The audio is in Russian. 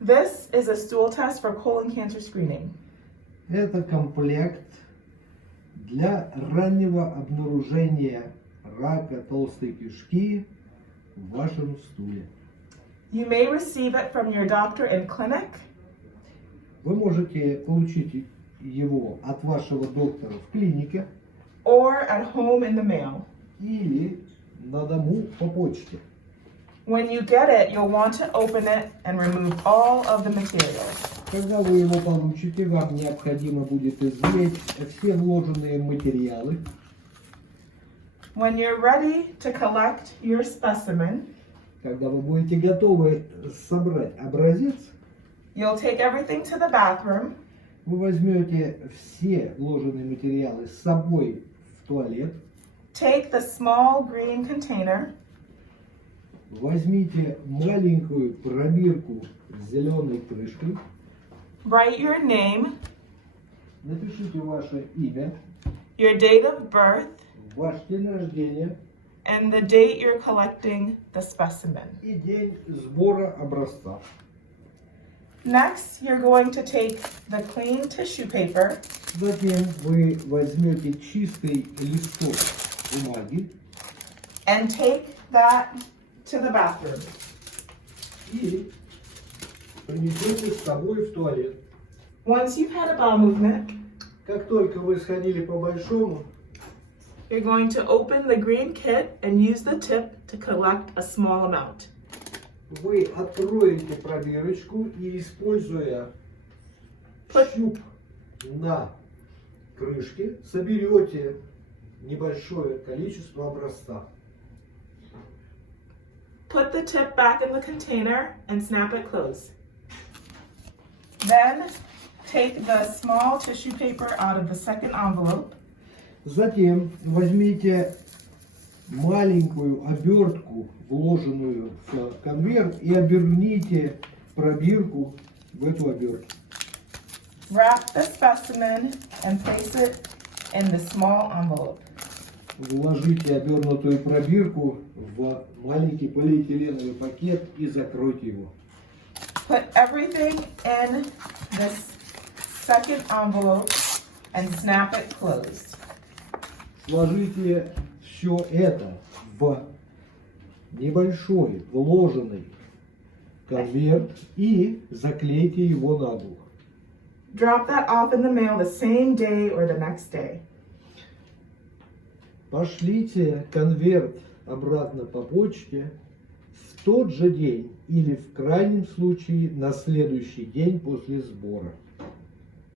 This is a stool test for colon cancer screening. Это комплект для раннего обнаружения рака толстой кишки в вашем стуле. You may receive it from your doctor in clinic, Вы можете получить его от вашего доктора в клинике or at home in the mail. или на дому по почте. When you get it, you'll want to open it and remove all of the materials. Когда вы его получите, вам необходимо будет извлечь все вложенные материалы. When you're ready to collect your specimen, Когда вы будете готовы собрать образец, you'll take everything to the bathroom, вы возьмете все вложенные материалы с собой в туалет, take the small green container, возьмите маленькую пробирку с зеленой крышкой, write your name, напишите ваше имя, your date of birth, ваш день рождения and the date you're collecting the specimen. и день сбора образца. Next, you're going to take the clean tissue paper Затем вы возьмете чистый листок бумаги and take that to the bathroom. и принесете с собой в туалет. Once you've had a bowel movement, Как только вы сходили по большому, you're going to open the green kit and use the tip to collect a small amount. вы откроете пробирочку и, используя щуп на крышке, соберете небольшое количество образца. Put the tip back in the container and snap it closed. Then take the small tissue paper out of the second envelope Затем возьмите маленькую обертку, вложенную в конверт, и оберните пробирку в эту обертку. wrap the specimen and place it in the small envelope. Вложите обернутую пробирку в маленький полиэтиленовый пакет и закройте его. Put everything in this second envelope and snap it closed. Сложите все это в небольшой вложенный конверт и заклейте его наглухо. Drop that off in the mail the same day or the next day. Пошлите конверт обратно по почте в тот же день или в крайнем случае на следующий день после сбора.